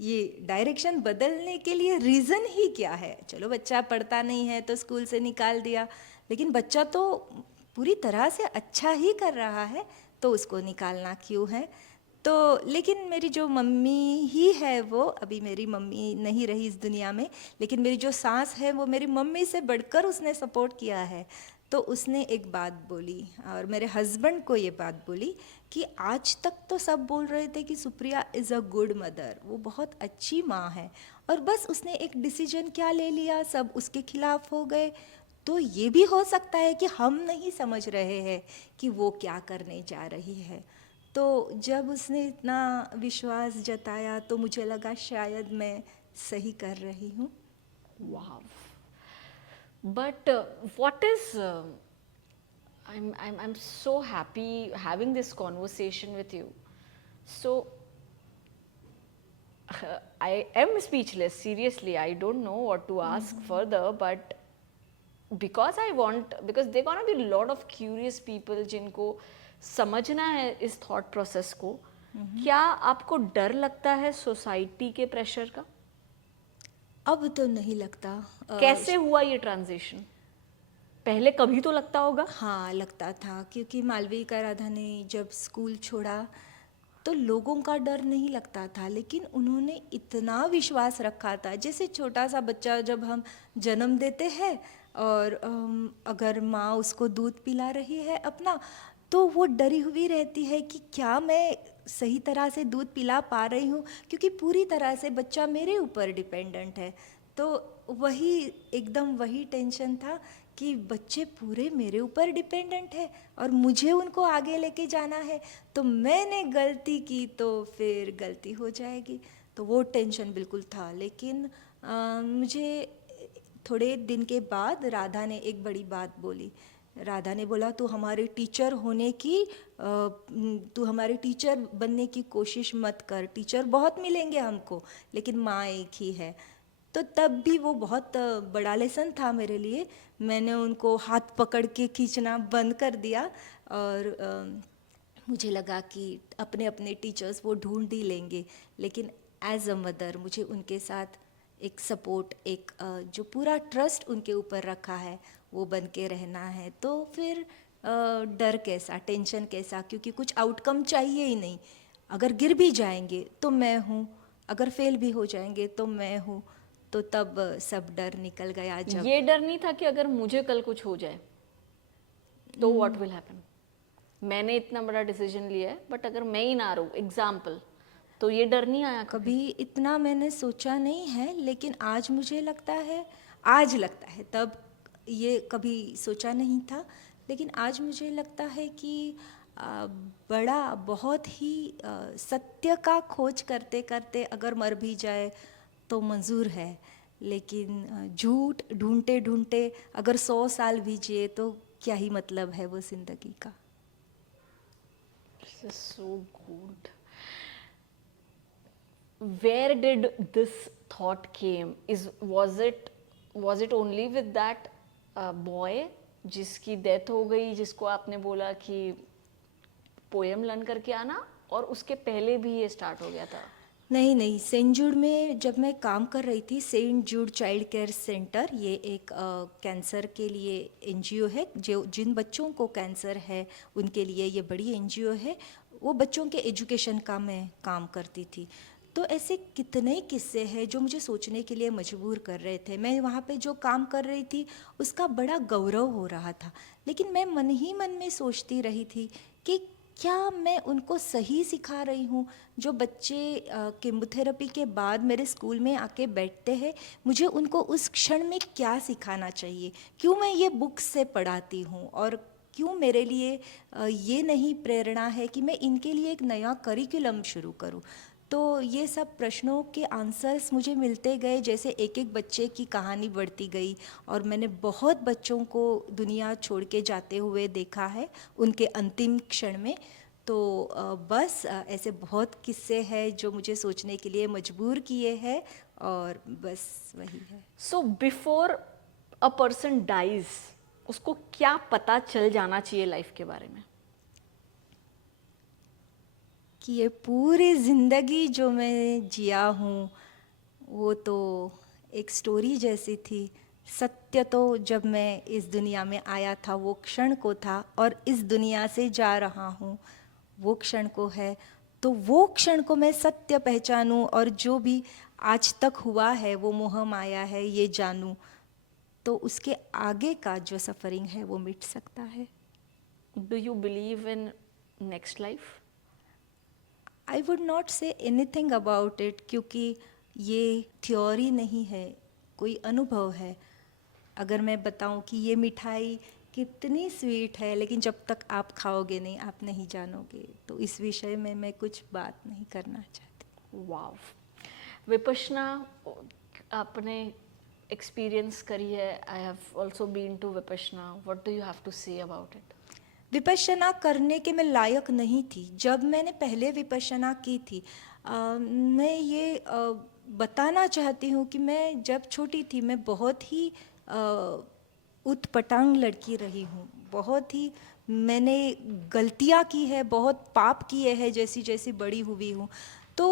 ये डायरेक्शन बदलने के लिए रीज़न ही क्या है। चलो, बच्चा पढ़ता नहीं है तो स्कूल से निकाल दिया, लेकिन बच्चा तो पूरी तरह से अच्छा ही कर रहा है, तो उसको निकालना क्यों है। तो लेकिन मेरी जो मम्मी ही है, वो अभी मेरी मम्मी नहीं रही इस दुनिया में, लेकिन मेरी जो सास है वो मेरी मम्मी से बढ़कर उसने सपोर्ट किया है। तो उसने एक बात बोली, और मेरे हस्बैंड को ये बात बोली कि आज तक तो सब बोल रहे थे कि Supriya is a good mother, वो बहुत अच्छी माँ है, और बस उसने एक डिसीजन क्या ले लिया, सब उसके खिलाफ हो गए। तो ये भी हो सकता है कि हम नहीं समझ रहे हैं कि वो क्या करने जा रही है। तो जब उसने इतना विश्वास जताया तो मुझे लगा शायद मैं सही कर रही हूँ। Wow. But what is I'm so happy having this conversation with you. So I am speechless. Seriously, I don't know what to ask further. But because there gonna be a lot of curious people जिनको समझना है इस thought process को, क्या आपको डर लगता है सोसाइटी के प्रेशर का? अब तो नहीं लगता। कैसे हुआ ये ट्रांजिशन? पहले कभी तो लगता होगा। हाँ, लगता था, क्योंकि मालविका राधा ने जब स्कूल छोड़ा तो लोगों का डर नहीं लगता था, लेकिन उन्होंने इतना विश्वास रखा था। जैसे छोटा सा बच्चा जब हम जन्म देते हैं और अगर माँ उसको दूध पिला रही है अपना, तो वो डरी हुई रहती है कि क्या मैं सही तरह से दूध पिला पा रही हूँ, क्योंकि पूरी तरह से बच्चा मेरे ऊपर डिपेंडेंट है। तो वही एकदम वही टेंशन था कि बच्चे पूरे मेरे ऊपर डिपेंडेंट है और मुझे उनको आगे लेके जाना है, तो मैंने गलती की तो फिर गलती हो जाएगी। तो वो टेंशन बिल्कुल था। लेकिन मुझे थोड़े दिन के बाद राधा ने एक बड़ी बात बोली। राधा ने बोला, तू हमारे टीचर होने की तू हमारे टीचर बनने की कोशिश मत कर, टीचर बहुत मिलेंगे हमको लेकिन माँ एक ही है। तो तब भी वो बहुत बड़ा लेसन था मेरे लिए। मैंने उनको हाथ पकड़ के खींचना बंद कर दिया और मुझे लगा कि अपने अपने टीचर्स वो ढूंढ ही लेंगे। लेकिन एज अ मदर मुझे उनके साथ एक सपोर्ट, एक जो पूरा ट्रस्ट उनके ऊपर रखा है वो बन के रहना है। तो फिर डर कैसा, टेंशन कैसा, क्योंकि कुछ आउटकम चाहिए ही नहीं। अगर गिर भी जाएंगे तो मैं हूँ, अगर फेल भी हो जाएंगे तो मैं हूँ। तो तब सब डर निकल गया जब ये डर नहीं था कि अगर मुझे कल कुछ हो जाए तो व्हाट विल हैपन? मैंने इतना बड़ा डिसीजन लिया है बट अगर मैं ही ना रहूं, एग्जाम्पल, तो ये डर नहीं आया कभी? कभी इतना मैंने सोचा नहीं है। लेकिन आज मुझे लगता है, आज लगता है, तब ये कभी सोचा नहीं था। लेकिन आज मुझे लगता है कि बड़ा बहुत ही सत्य का खोज करते करते अगर मर भी जाए तो मंजूर है। लेकिन झूठ ढूंढते ढूंढते अगर 100 साल भी जिए तो क्या ही मतलब है वो ज़िंदगी का। This is so good. Where did this thought came? Was it only with that boy जिसकी डेथ हो गई, जिसको आपने बोला कि पोएम लर्न करके आना, और उसके पहले भी ये स्टार्ट हो गया था? नहीं नहीं, सेंट जूड में जब मैं काम कर रही थी, सेंट जूड चाइल्ड केयर सेंटर, ये एक कैंसर के लिए एनजीओ है। जो जिन बच्चों को कैंसर है उनके लिए ये बड़ी एनजीओ है। वो बच्चों के एजुकेशन का मैं काम करती थी। तो ऐसे कितने ही किस्से हैं जो मुझे सोचने के लिए मजबूर कर रहे थे। मैं वहाँ पे जो काम कर रही थी उसका बड़ा गौरव हो रहा था। लेकिन मैं मन ही मन में सोचती रही थी कि क्या मैं उनको सही सिखा रही हूँ? जो बच्चे कीमोथेरेपी के बाद मेरे स्कूल में आके बैठते हैं, मुझे उनको उस क्षण में क्या सिखाना चाहिए? क्यों मैं ये बुक से पढ़ाती हूँ और क्यों मेरे लिए ये नहीं प्रेरणा है कि मैं इनके लिए एक नया करिकुलम शुरू करूँ? तो ये सब प्रश्नों के आंसर्स मुझे मिलते गए, जैसे एक एक बच्चे की कहानी बढ़ती गई। और मैंने बहुत बच्चों को दुनिया छोड़ के जाते हुए देखा है उनके अंतिम क्षण में। तो बस ऐसे बहुत किस्से हैं जो मुझे सोचने के लिए मजबूर किए हैं, और बस वही है। So before a person dies, उसको क्या पता चल जाना चाहिए लाइफ के बारे में? कि ये पूरी ज़िंदगी जो मैं जिया हूँ वो तो एक स्टोरी जैसी थी। सत्य तो जब मैं इस दुनिया में आया था वो क्षण को था, और इस दुनिया से जा रहा हूँ वो क्षण को है। तो वो क्षण को मैं सत्य पहचानूँ और जो भी आज तक हुआ है वो मोह माया है ये जानूँ, तो उसके आगे का जो सफ़रिंग है वो मिट सकता है। Do you believe in next life? I would not say anything about it, क्योंकि ये थ्योरी नहीं है, कोई अनुभव है। अगर मैं बताऊं कि ये मिठाई कितनी स्वीट है, लेकिन जब तक आप खाओगे नहीं आप नहीं जानोगे। तो इस विषय में मैं कुछ बात नहीं करना चाहती। वाव। विपशना, आपने एक्सपीरियंस करी है। I have also been to Vipassana. What do you have to say about it? Vipassana करने के मैं लायक नहीं थी जब मैंने पहले विपश्यना की थी। मैं ये बताना चाहती हूँ कि मैं जब छोटी थी मैं बहुत ही उतपटांग लड़की रही हूँ। बहुत ही मैंने गलतियाँ की है, बहुत पाप किए हैं जैसी जैसी बड़ी हुई हूँ। तो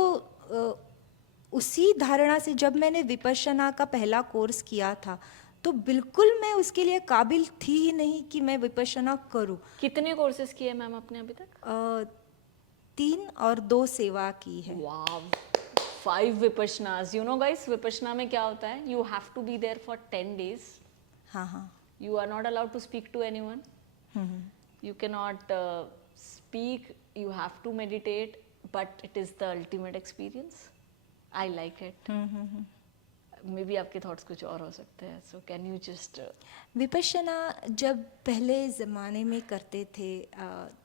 उसी धारणा से जब मैंने विपश्यना का पहला कोर्स किया था तो बिल्कुल मैं उसके लिए काबिल थी ही नहीं कि मैं विपश्यना करूं। कितने कोर्सेज किए मैम आपने अभी तक? 3 और 2 सेवा की है। Wow. 5 Vipassanas. You know guys, Vipassana में क्या होता है? You have to be there for 10 days. हाँ हाँ। You are not allowed to speak to anyone. You cannot speak, you have to meditate, but it is the ultimate experience. I like it. May be आपके thoughts कुछ और हो सकते हैं, so can you just Vipassana जब पहले ज़माने में करते थे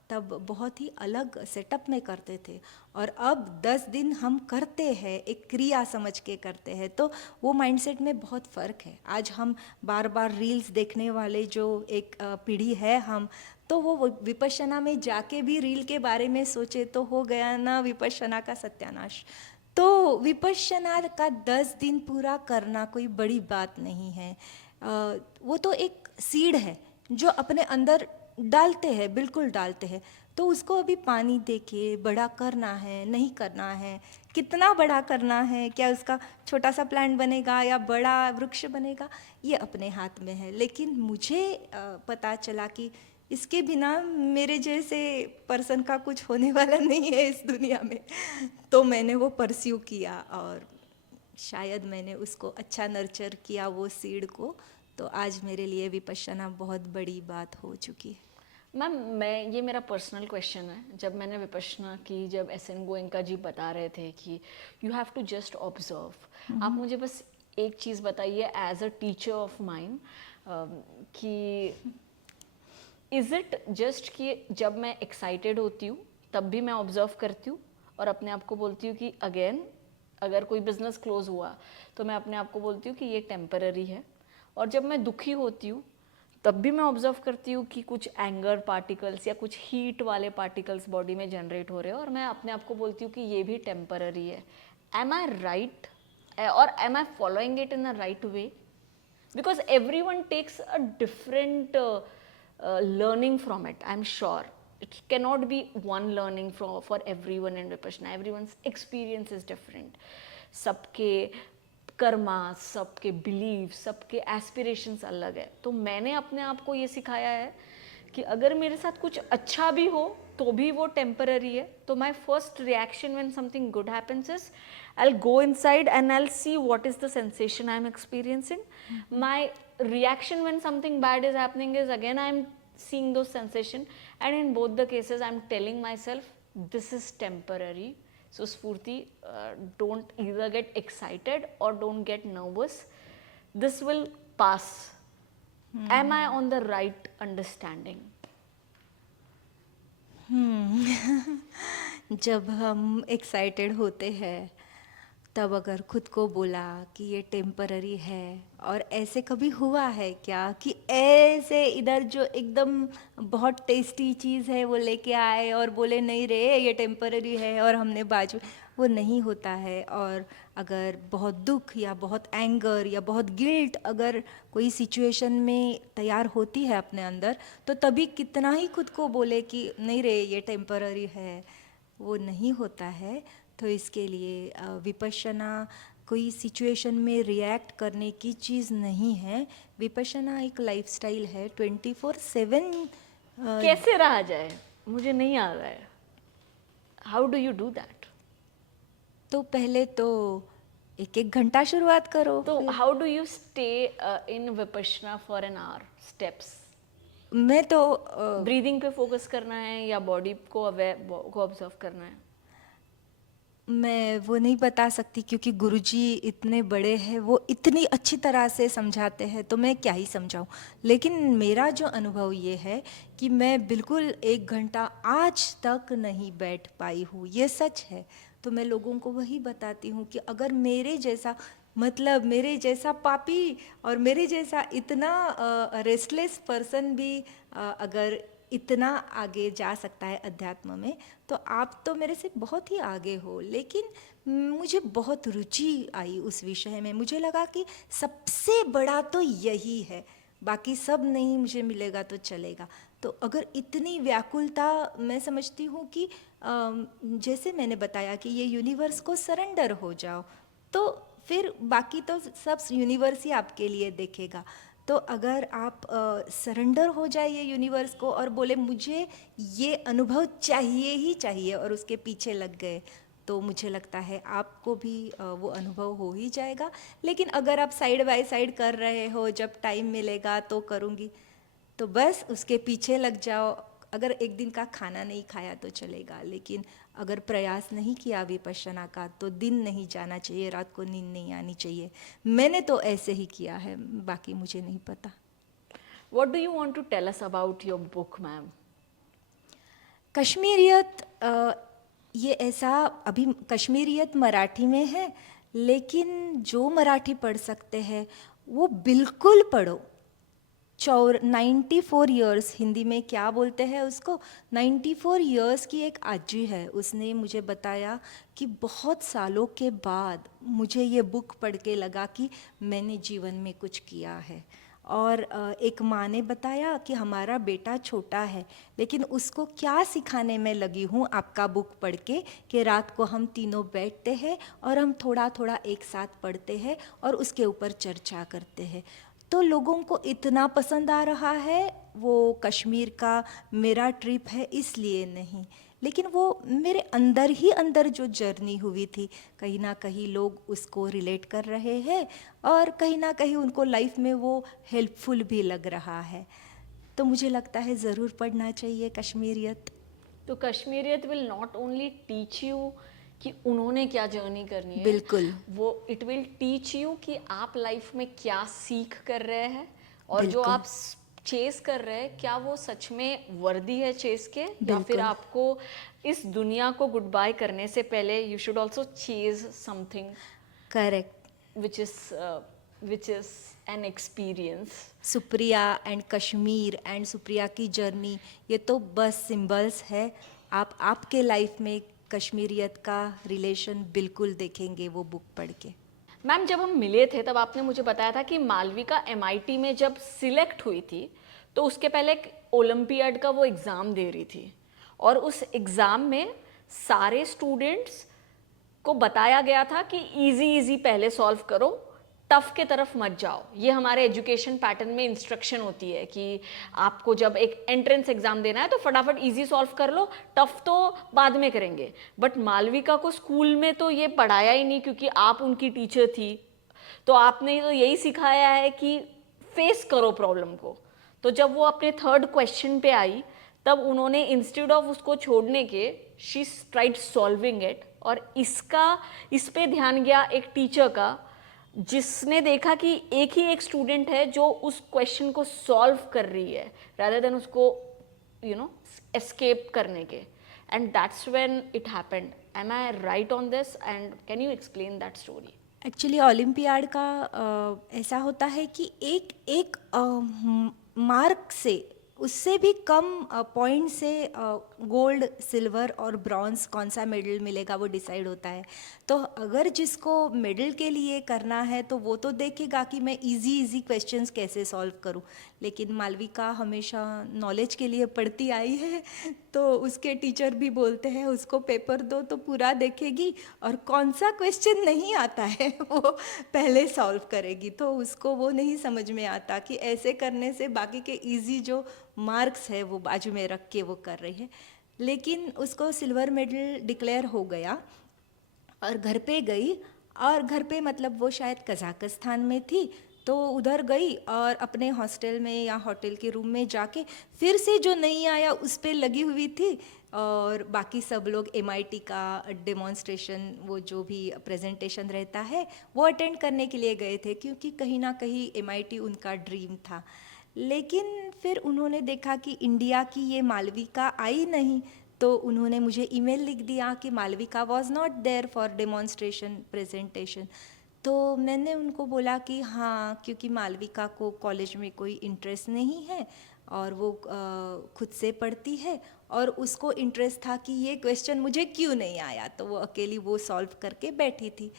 तब बहुत ही अलग सेटअप में करते थे, और अब 10 दिन हम करते हैं, एक क्रिया समझ के करते हैं, तो वो माइंडसेट में बहुत फ़र्क है। आज हम बार बार रील्स देखने वाले जो एक पीढ़ी है हम, तो वो विपश्यना में जाके भी रील के बारे में सोचे तो हो गया ना विपश्यना का सत्यानाश। तो विपश्यना का 10 दिन पूरा करना कोई बड़ी बात नहीं है। वो तो एक सीड है जो अपने अंदर डालते हैं, बिल्कुल डालते हैं। तो उसको अभी पानी दे के बड़ा करना है, नहीं करना है, कितना बड़ा करना है, क्या उसका छोटा सा प्लांट बनेगा या बड़ा वृक्ष बनेगा, ये अपने हाथ में है। लेकिन मुझे पता चला कि इसके बिना मेरे जैसे पर्सन का कुछ होने वाला नहीं है इस दुनिया में। तो मैंने वो परस्यू किया, और शायद मैंने उसको अच्छा नर्चर किया वो सीड को, तो आज मेरे लिए विपश्यना बहुत बड़ी बात हो चुकी है। मैम, मैं ये मेरा पर्सनल क्वेश्चन है। जब मैंने विपश्यना की, जब एस.एन. गोयनका जी बता रहे थे कि you have to just observe, आप मुझे बस एक चीज़ बताइए as a teacher of mind कि इज़ इट जस्ट कि जब मैं एक्साइटेड होती हूँ तब भी मैं ऑब्जर्व करती हूँ और अपने आप को बोलती हूँ कि अगेन अगर कोई बिजनेस क्लोज हुआ तो मैं अपने आप को बोलती हूँ कि ये टेम्पररी है, और जब मैं दुखी होती हूँ तब भी मैं ऑब्जर्व करती हूँ कि कुछ एंगर पार्टिकल्स या कुछ हीट वाले पार्टिकल्स बॉडी में जनरेट हो रहे हैं, और मैं अपने आप को बोलती हूँ कि ये भी टेम्पररी है। एम आई राइट, और am I following it in a right way? Because everyone takes a different learning from it, I'm sure. It cannot be one learning for everyone in Vipassana. Everyone's experience is different. सबके कर्मा, सबके believe, सबके aspirations अलग है। तो मैंने अपने आप को ये सिखाया है कि अगर मेरे साथ कुछ अच्छा भी हो तो भी वो टेम्पररी है। तो my first reaction when something good happens is I'll go inside and I'll see what is the sensation I'm experiencing. My reaction when something bad is happening is again I'm seeing those sensation, and in both the cases I'm telling myself this is temporary. So Spurti, don't either get excited or don't get nervous. This will pass. Am I on the right understanding? जब हम excited होते हैं तब अगर खुद को बोला कि ये टेम्पररी है, और ऐसे कभी हुआ है क्या कि ऐसे इधर जो एकदम बहुत टेस्टी चीज़ है वो लेके आए और बोले नहीं रे ये टेम्पररी है, और हमने बाजू, वो नहीं होता है। और अगर बहुत दुख या बहुत एंगर या बहुत गिल्ट अगर कोई सिचुएशन में तैयार होती है अपने अंदर, तो तभी कितना ही खुद को बोले कि नहीं रे ये टेम्पररी है, वो नहीं होता है। तो इसके लिए विपश्यना कोई सिचुएशन में रिएक्ट करने की चीज़ नहीं है। विपश्यना एक लाइफस्टाइल है 24/7। कैसे रहा जाए, मुझे नहीं आ रहा है। How do you do that? तो पहले तो 1-1 घंटा शुरुआत करो। तो how do you stay in Vipassana for an hour? Steps? मैं तो ब्रीदिंग पे फोकस करना है या बॉडी को ऑब्जर्व करना है? मैं वो नहीं बता सकती, क्योंकि गुरुजी इतने बड़े हैं, वो इतनी अच्छी तरह से समझाते हैं, तो मैं क्या ही समझाऊं। लेकिन मेरा जो अनुभव ये है कि मैं बिल्कुल 1 घंटा आज तक नहीं बैठ पाई हूँ, ये सच है। तो मैं लोगों को वही बताती हूँ कि अगर मेरे जैसा, मतलब मेरे जैसा पापी और मेरे जैसा इतना रेस्टलेस पर्सन भी अगर इतना आगे जा सकता है अध्यात्म में, तो आप तो मेरे से बहुत ही आगे हो। लेकिन मुझे बहुत रुचि आई उस विषय में, मुझे लगा कि सबसे बड़ा तो यही है, बाकी सब नहीं मुझे मिलेगा तो चलेगा। तो अगर इतनी व्याकुलता, मैं समझती हूँ कि जैसे मैंने बताया कि ये यूनिवर्स को सरेंडर हो जाओ, तो फिर बाकी तो सब यूनिवर्स ही आपके लिए देखेगा। तो अगर आप सरेंडर हो जाइए यूनिवर्स को और बोले मुझे ये अनुभव चाहिए ही चाहिए, और उसके पीछे लग गए, तो मुझे लगता है आपको भी वो अनुभव हो ही जाएगा। लेकिन अगर आप साइड बाय साइड कर रहे हो, जब टाइम मिलेगा तो करूँगी, तो बस उसके पीछे लग जाओ। अगर एक दिन का खाना नहीं खाया तो चलेगा, लेकिन अगर प्रयास नहीं किया विपश्यना का तो दिन नहीं जाना चाहिए, रात को नींद नहीं आनी चाहिए। मैंने तो ऐसे ही किया है, बाकी मुझे नहीं पता। What do you want to tell us about your book, ma'am? कश्मीरियत ये ऐसा, अभी कश्मीरियत मराठी में है, लेकिन जो मराठी पढ़ सकते हैं वो बिल्कुल पढ़ो। 94 ईयर्स, हिंदी में क्या बोलते हैं उसको, 94 ईयर्स की एक आजी है, उसने मुझे बताया कि बहुत सालों के बाद मुझे ये बुक पढ़ के लगा कि मैंने जीवन में कुछ किया है। और एक माँ ने बताया कि हमारा बेटा छोटा है, लेकिन उसको क्या सिखाने में लगी हूँ आपका बुक पढ़ के, कि रात को हम तीनों बैठते हैं और हम थोड़ा थोड़ा एक साथ पढ़ते हैं और उसके ऊपर चर्चा करते हैं। तो लोगों को इतना पसंद आ रहा है। वो कश्मीर का मेरा ट्रिप है इसलिए नहीं, लेकिन वो मेरे अंदर ही अंदर जो जर्नी हुई थी, कहीं ना कहीं लोग उसको रिलेट कर रहे हैं और कहीं ना कहीं उनको लाइफ में वो हेल्पफुल भी लग रहा है। तो मुझे लगता है ज़रूर पढ़ना चाहिए कश्मीरियत। तो Kashmiriyat will not only teach you कि उन्होंने क्या जर्नी करनी है, बिल्कुल वो इट विल टीच यू कि आप लाइफ में क्या सीख कर रहे हैं, और जो बिल्कुल आप चेस कर रहे हैं क्या वो सच में वर्दी है चेस के, या फिर बिल्कुल आपको इस दुनिया को गुड बाय करने से पहले you should also chase something correct. Which is an experience. Supriya and Kashmir and Supriya की जर्नी, ये तो बस सिंबल्स है। आप आपके लाइफ में कश्मीरियत का रिलेशन बिल्कुल देखेंगे वो बुक पढ़ के। मैम जब हम मिले थे तब आपने मुझे बताया था कि मालविका एमआईटी में जब सिलेक्ट हुई थी तो उसके पहले एक ओलंपियाड का वो एग्ज़ाम दे रही थी, और उस एग्ज़ाम में सारे स्टूडेंट्स को बताया गया था कि इजी इजी पहले सॉल्व करो, टफ के तरफ मत जाओ। ये हमारे एजुकेशन पैटर्न में इंस्ट्रक्शन होती है कि आपको जब एक एंट्रेंस एग्जाम देना है तो फटाफट इजी सॉल्व कर लो, टफ तो बाद में करेंगे। बट मालविका को स्कूल में तो ये पढ़ाया ही नहीं, क्योंकि आप उनकी टीचर थी, तो आपने तो यही सिखाया है कि फेस करो प्रॉब्लम को। तो जब वो अपने थर्ड क्वेश्चन पे आई तब उन्होंने इंस्टेड ऑफ उसको छोड़ने के शी ट्राइड सॉल्विंग इट, और इस पे ध्यान गया एक टीचर का, जिसने देखा कि एक ही एक स्टूडेंट है जो उस क्वेश्चन को सॉल्व कर रही है rather देन उसको एस्केप करने के, and that's when it happened. Am I right on this, and can you explain that story? Actually olympiad का ऐसा होता है कि एक एक मार्क से, उससे भी कम पॉइंट से गोल्ड, सिल्वर और ब्रॉन्ज कौन सा मेडल मिलेगा वो डिसाइड होता है। तो अगर जिसको मेडल के लिए करना है तो वो तो देखेगा कि मैं इजी इजी क्वेश्चंस कैसे सॉल्व करूं, लेकिन मालविका हमेशा नॉलेज के लिए पढ़ती आई है, तो उसके टीचर भी बोलते हैं उसको पेपर दो तो पूरा देखेगी और कौन सा क्वेश्चन नहीं आता है वो पहले सॉल्व करेगी। तो उसको वो नहीं समझ में आता कि ऐसे करने से बाकी के इजी जो मार्क्स है वो बाजू में रख के वो कर रही है। लेकिन उसको सिल्वर मेडल डिक्लेयर हो गया और घर पे गई, और घर पे मतलब वो शायद कजाकिस्तान में थी, तो उधर गई और अपने हॉस्टल में या होटल के रूम में जाके फिर से जो नहीं आया उस पे लगी हुई थी। और बाकी सब लोग एमआईटी का डेमोन्स्ट्रेशन, वो जो भी प्रेजेंटेशन रहता है वो अटेंड करने के लिए गए थे, क्योंकि कहीं ना कहीं एमआईटी उनका ड्रीम था। लेकिन फिर उन्होंने देखा कि इंडिया की ये मालविका आई नहीं, तो उन्होंने मुझे ईमेल लिख दिया कि Malvika was not there for demonstration presentation. तो मैंने उनको बोला कि हाँ, क्योंकि मालविका को कॉलेज में कोई इंटरेस्ट नहीं है और वो खुद से पढ़ती है, और उसको इंटरेस्ट था कि ये क्वेश्चन मुझे क्यों नहीं आया, तो वो अकेली वो सॉल्व करके बैठी थी।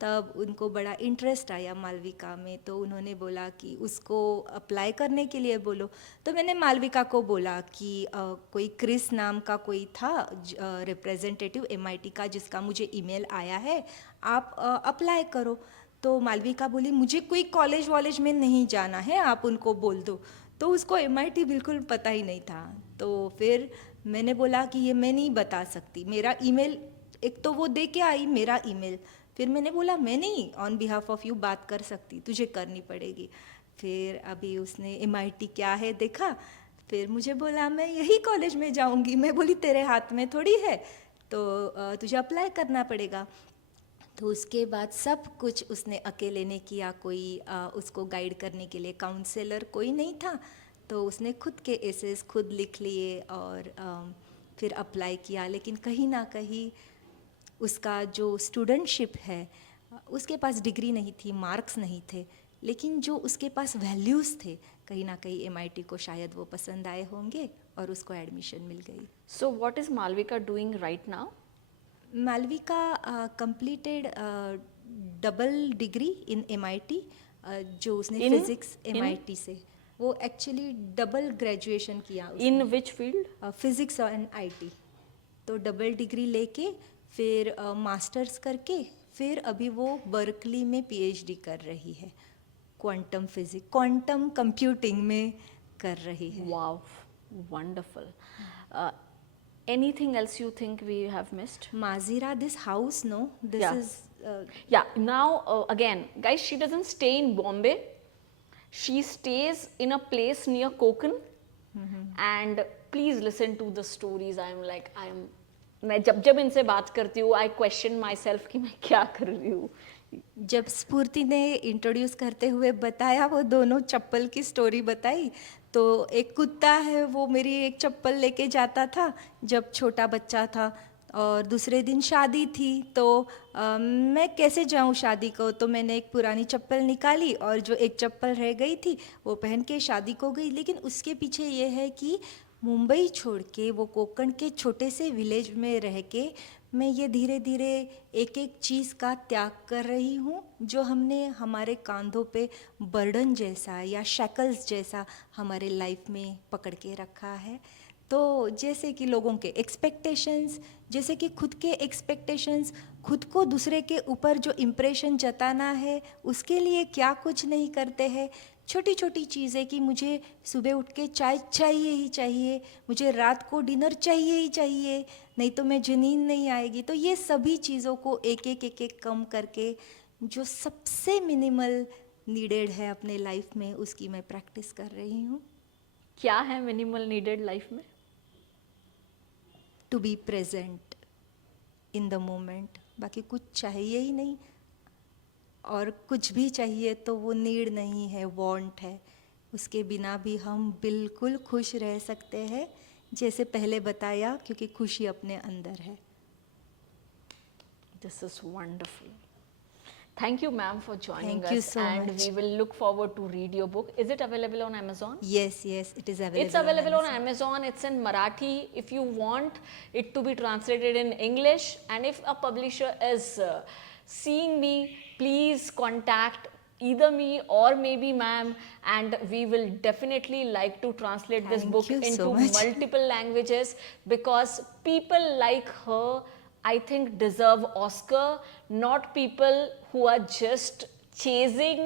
तब उनको बड़ा इंटरेस्ट आया मालविका में, तो उन्होंने बोला कि उसको अप्लाई करने के लिए बोलो। तो मैंने मालविका को बोला कि कोई क्रिस नाम का कोई था रिप्रेजेंटेटिव एमआईटी का, जिसका मुझे ईमेल आया है, आप अप्लाई करो। तो मालविका बोली मुझे कोई कॉलेज वॉलेज में नहीं जाना है, आप उनको बोल दो। तो उसको एमआईटी बिल्कुल पता ही नहीं था। तो फिर मैंने बोला कि ये मैं नहीं बता सकती, मेरा ईमेल, एक तो वो दे के आई मेरा ईमेल, फिर मैंने बोला मैं नहीं ऑन बिहाफ ऑफ यू बात कर सकती, तुझे करनी पड़ेगी। फिर अभी उसने एमआईटी क्या है देखा, फिर मुझे बोला मैं यही कॉलेज में जाऊंगी। मैं बोली तेरे हाथ में थोड़ी है, तो तुझे अप्लाई करना पड़ेगा। तो उसके बाद सब कुछ उसने अकेले ने किया, कोई उसको गाइड करने के लिए काउंसलर कोई नहीं था। तो उसने खुद के एसेस खुद लिख लिए और फिर अप्लाई किया। लेकिन कहीं ना कहीं उसका जो स्टूडेंटशिप है, उसके पास डिग्री नहीं थी, मार्क्स नहीं थे, लेकिन जो उसके पास वैल्यूज़ थे, कहीं ना कहीं एमआईटी को शायद वो पसंद आए होंगे और उसको एडमिशन मिल गई। So what is Malvika doing right now? Malvika completed double degree in MIT, जो उसने In- फिजिक्स in- एमआईटी से, वो एक्चुअली डबल ग्रेजुएशन किया In which field? Physics and IT. तो डबल डिग्री लेके फिर मास्टर्स करके फिर अभी वो बर्कली में पीएचडी कर रही है, क्वांटम फिजिक्स, क्वांटम कंप्यूटिंग में कर रही है। Wow, wonderful. Uh, Anything else you think we have missed? Mazira, this house, no, this Yeah. is Yeah, now again, guys, she doesn't stay in Bombay. She stays in a place near Konkan. And please listen to the stories. मैं जब जब इनसे बात करती हूँ, I question myself कि मैं क्या कर रही हूँ. जब स्फूर्ति ने इंट्रोड्यूस करते हुए बताया, वो दोनों चप्पल की स्टोरी बताई, तो एक कुत्ता है वो मेरी एक चप्पल लेके जाता था जब छोटा बच्चा था, और दूसरे दिन शादी थी तो मैं कैसे जाऊं शादी को, तो मैंने एक पुरानी चप्पल निकाली और जो एक चप्पल रह गई थी वो पहन के शादी को गई। लेकिन उसके पीछे ये है कि मुंबई छोड़ के वो कोंकण के छोटे से विलेज में रह के मैं ये धीरे धीरे एक एक चीज़ का त्याग कर रही हूँ, जो हमने हमारे कांधों पे बर्डन जैसा या शैकल्स जैसा हमारे लाइफ में पकड़ के रखा है। तो जैसे कि लोगों के एक्सपेक्टेशंस, जैसे कि खुद के एक्सपेक्टेशंस, खुद को दूसरे के ऊपर जो इम्प्रेशन जताना है उसके लिए क्या कुछ नहीं करते हैं। छोटी छोटी चीज़ें कि मुझे सुबह उठ के चाय चाहिए ही चाहिए, मुझे रात को डिनर चाहिए ही चाहिए, नहीं तो मैं नींद नहीं आएगी। तो ये सभी चीज़ों को एक एक कम करके जो सबसे मिनिमल नीडेड है अपने लाइफ में, उसकी मैं प्रैक्टिस कर रही हूँ। क्या है मिनिमल नीडेड लाइफ में? To be present in the moment. बाकी कुछ चाहिए ही नहीं, और कुछ भी चाहिए तो वो नीड नहीं है, वांट है। उसके बिना भी हम बिल्कुल खुश रह सकते हैं, जैसे पहले बताया, क्योंकि खुशी अपने अंदर है। This is wonderful. Thank you, ma'am, for joining Thank you us. so And much. we will look forward to read your book. Is it available on Amazon? Yes, it is available. It's available on Amazon. It's in Marathi. If you want it to be translated in English, and if a publisher is seeing me, please contact either me or maybe ma'am, and we will definitely like to translate this Thank book you so into much. multiple languages, because people like her, I think, deserve Oscar, not people who are just chasing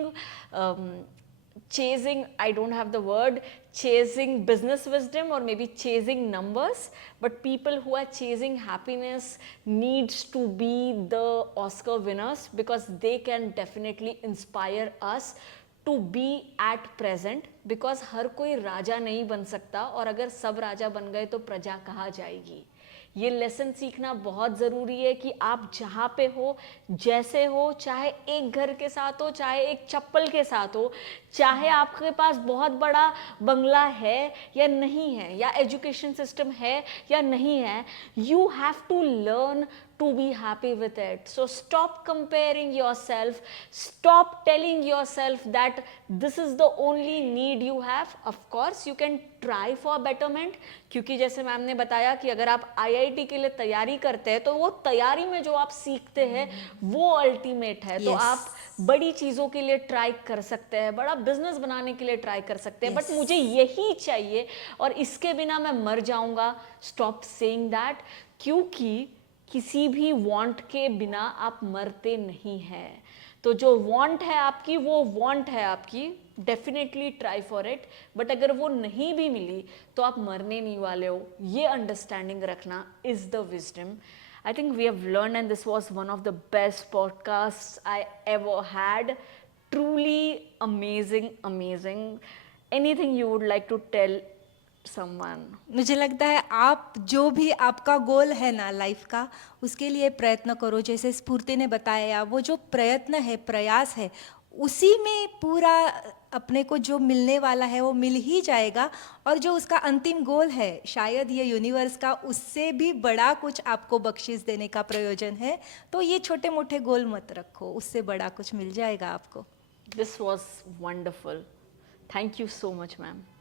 I don't have the word, chasing business wisdom or maybe chasing numbers, but people who are chasing happiness needs to be the Oscar winners, because they can definitely inspire us to be at present, because हर कोई राजा नहीं बन सकता, और अगर सब राजा बन गए तो प्रजा कहाँ जाएगी। ये लेसन सीखना बहुत ज़रूरी है कि आप जहाँ पे हो, जैसे हो, चाहे एक घर के साथ हो, चाहे एक चप्पल के साथ हो, चाहे आपके पास बहुत बड़ा बंगला है या नहीं है, या एजुकेशन सिस्टम है या नहीं है, you have to learn to be happy with it. So stop comparing yourself, stop telling yourself that this is the only need you have. Of course you can try for betterment, क्योंकि जैसे ma'am ने बताया कि अगर आप IIT के लिए तैयारी करते हैं तो वो तैयारी में जो आप सीखते हैं वो अल्टीमेट है। तो आप बड़ी चीज़ों के लिए ट्राई कर सकते हैं, बड़ा बिजनेस बनाने के लिए ट्राई कर सकते हैं, बट मुझे यही चाहिए और इसके बिना मैं मर जाऊंगा। स्टॉप सेइंग दैट, क्योंकि किसी भी वांट के बिना आप मरते नहीं हैं। तो जो वांट है आपकी, वो वांट है आपकी, definitely try for it, but अगर वो नहीं भी मिली तो आप मरने नहीं वाले हो। ये अंडरस्टैंडिंग रखना is the wisdom. I think we have learned, and this was one of the best podcasts I ever had. Truly amazing, amazing. Anything you would like to tell someone. मुझे लगता है आप जो भी आपका गोल है ना लाइफ का, उसके लिए प्रयत्न करो। जैसे स्फूर्ति ने बताया, वो जो प्रयत्न है, प्रयास है, उसी में पूरा अपने को जो मिलने वाला है वो मिल ही जाएगा। और जो उसका अंतिम गोल है, शायद ये यूनिवर्स का उससे भी बड़ा कुछ आपको बख्शिश देने का प्रयोजन है। तो ये छोटे मोटे गोल मत रखो, उससे बड़ा कुछ मिल जाएगा आपको। This was wonderful. Thank you so much, ma'am.